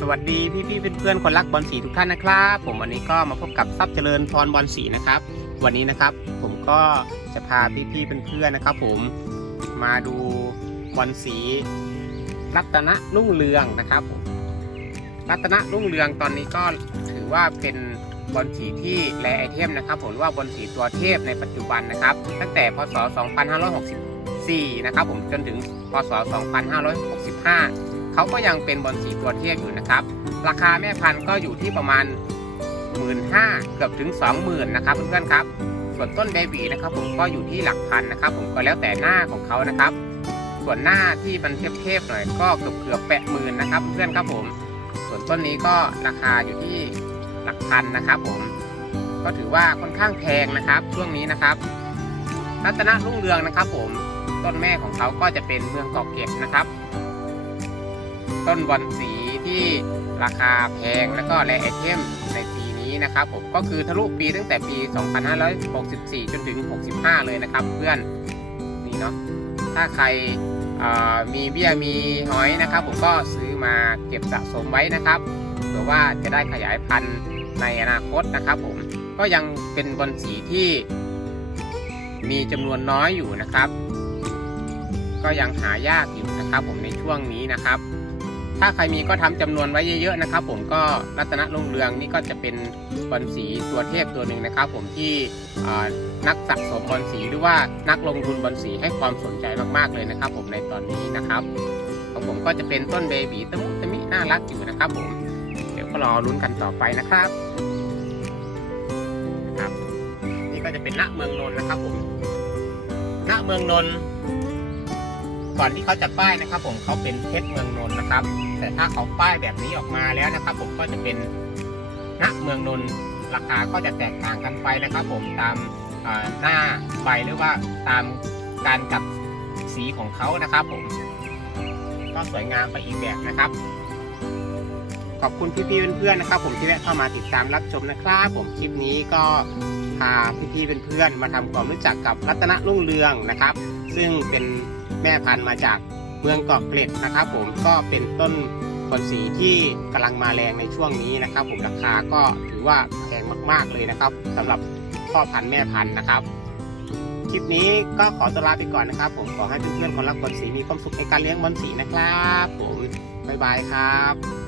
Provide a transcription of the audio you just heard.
สวัสดีพี่พี่ๆเพื่อนคนรักบอลสีทุกท่านนะครับ ผมวันนี้ก็มาพบกับทรัพย์เจริญพรบอลสีนะครับ วันนี้นะครับผมก็จะพาพี่พี่เพื่อนนะครับ ผมมาดูบอลสีรัตนรุ่งเรืองนะครับผมรัตนรุ่งเรืองตอนนี้ก็ถือว่าเป็นบอลสีที่แรไอเทมนะครับ ผมว่าบอลสีตัวเทพในปัจจุบันนะครับ ตั้งแต่พศ 2564 นะครับ ผมจนถึงพศ 2565 เขาก็ยังเป็นบอลสีตัวเทียบอยู่นะครับ ราคาแม่พันธุ์ก็อยู่ที่ประมาณ 1 5ื่นเกือบถึง 20,000นะครับเพื่อนๆครับ ส่วนต้นเบบีนะครับ ผมก็อยู่ที่หลักพันนะครับ ผมก็แล้วแต่หน้าของเขานะครับ ส่วนหน้าที่มันเทียบๆหน่อยก็เกือบเกือบแปะหมื่นนะครับเพื่อนๆครับผม ส่วนต้นนี้ก็ราคาอยู่ที่หลักพันนะครับผมก็ถือว่าค่อนข้างแพงนะครับช่วงนี้นะครับ รัตนรุ่งเรืองนะครับ ผมต้นแม่ของเขาก็จะเป็นเมืองเกาะเกร็ดนะครับ ต้นบอลสีที่ราคาแพงแล้วก็แรไอเทมในปีนี้นะครับผมก็คือทะลุปีตั้งแต่ปี 2564 จนถึง 65 เลยนะครับ เพื่อนนี่เนาะถ้าใครมีเบี้ยมีหอยนะครับ ผมก็ซื้อมาเก็บสะสมไว้นะครับเผื่อว่าจะได้ขยายพันธุ์ในอนาคตนะครับผมก็ยังเป็นบอลสีที่มีจำนวนน้อยอยู่นะครับ ก็ยังหายากอยู่นะครับผมในช่วงนี้นะครับ ถ้าใครมีก็ทำจำนวนไว้เยอะๆนะครับ ผมก็รัตนรุ่งเรืองนี่ก็จะเป็นบอลสีตัวเทพตัวหนึ่งนะครับ ผมที่นักสะสมบอลสีหรือว่านักลงทุนบอลสีให้ความสนใจมากๆเลยนะครับ ผมในตอนนี้นะครับ ของผมก็จะเป็นต้นเบบีตะมุตะมิน่ารักอยู่นะครับผมเดี๋ยวก็รอลุ้นกันต่อไปนะครับนะครับ นี่ก็จะเป็นณเมืองนนท์นะครับผมณเมืองนนท์ ก่อนที่เขาจะป้ายนะครับ ผมเขาเป็นเพชรเมืองนนท์นะครับ แต่ถ้าเขาป้ายแบบนี้ออกมาแล้วนะครับ ผมก็จะเป็นณเมืองนนท์ราคาก็จะแตกต่างกันไปนะครับ ผมตามหน้าใบหรือว่าตามการกัดสีของเขานะครับ ผม ก็สวยงามไปอีกแบบนะครับขอบคุณพี่ๆเพื่อนๆนะครับ ผมที่แวะเข้ามาติดตามรับชมนะครับ ผมคลิปนี้ก็ พาพี่ๆเพื่อนๆมาทำความรู้จักกับรัตนรุ่งเรืองนะครับ ซึ่งเป็นแม่พันธุ์มาจากเมืองเกาะเกร็ดนะครับ ผมก็เป็นต้นบอนสีที่กำลังมาแรงในช่วงนี้นะครับ ผมราคาก็ถือว่าแพงมากๆเลยนะครับสำหรับพ่อพันธุ์แม่พันธุ์นะครับคลิปนี้ก็ขอตัวลาไปก่อนนะครับ ผมขอให้เพื่อนๆคนรักบอลสีมีความสุขในการเลี้ยงบอลสีนะครับ ผมบ๊ายบายครับ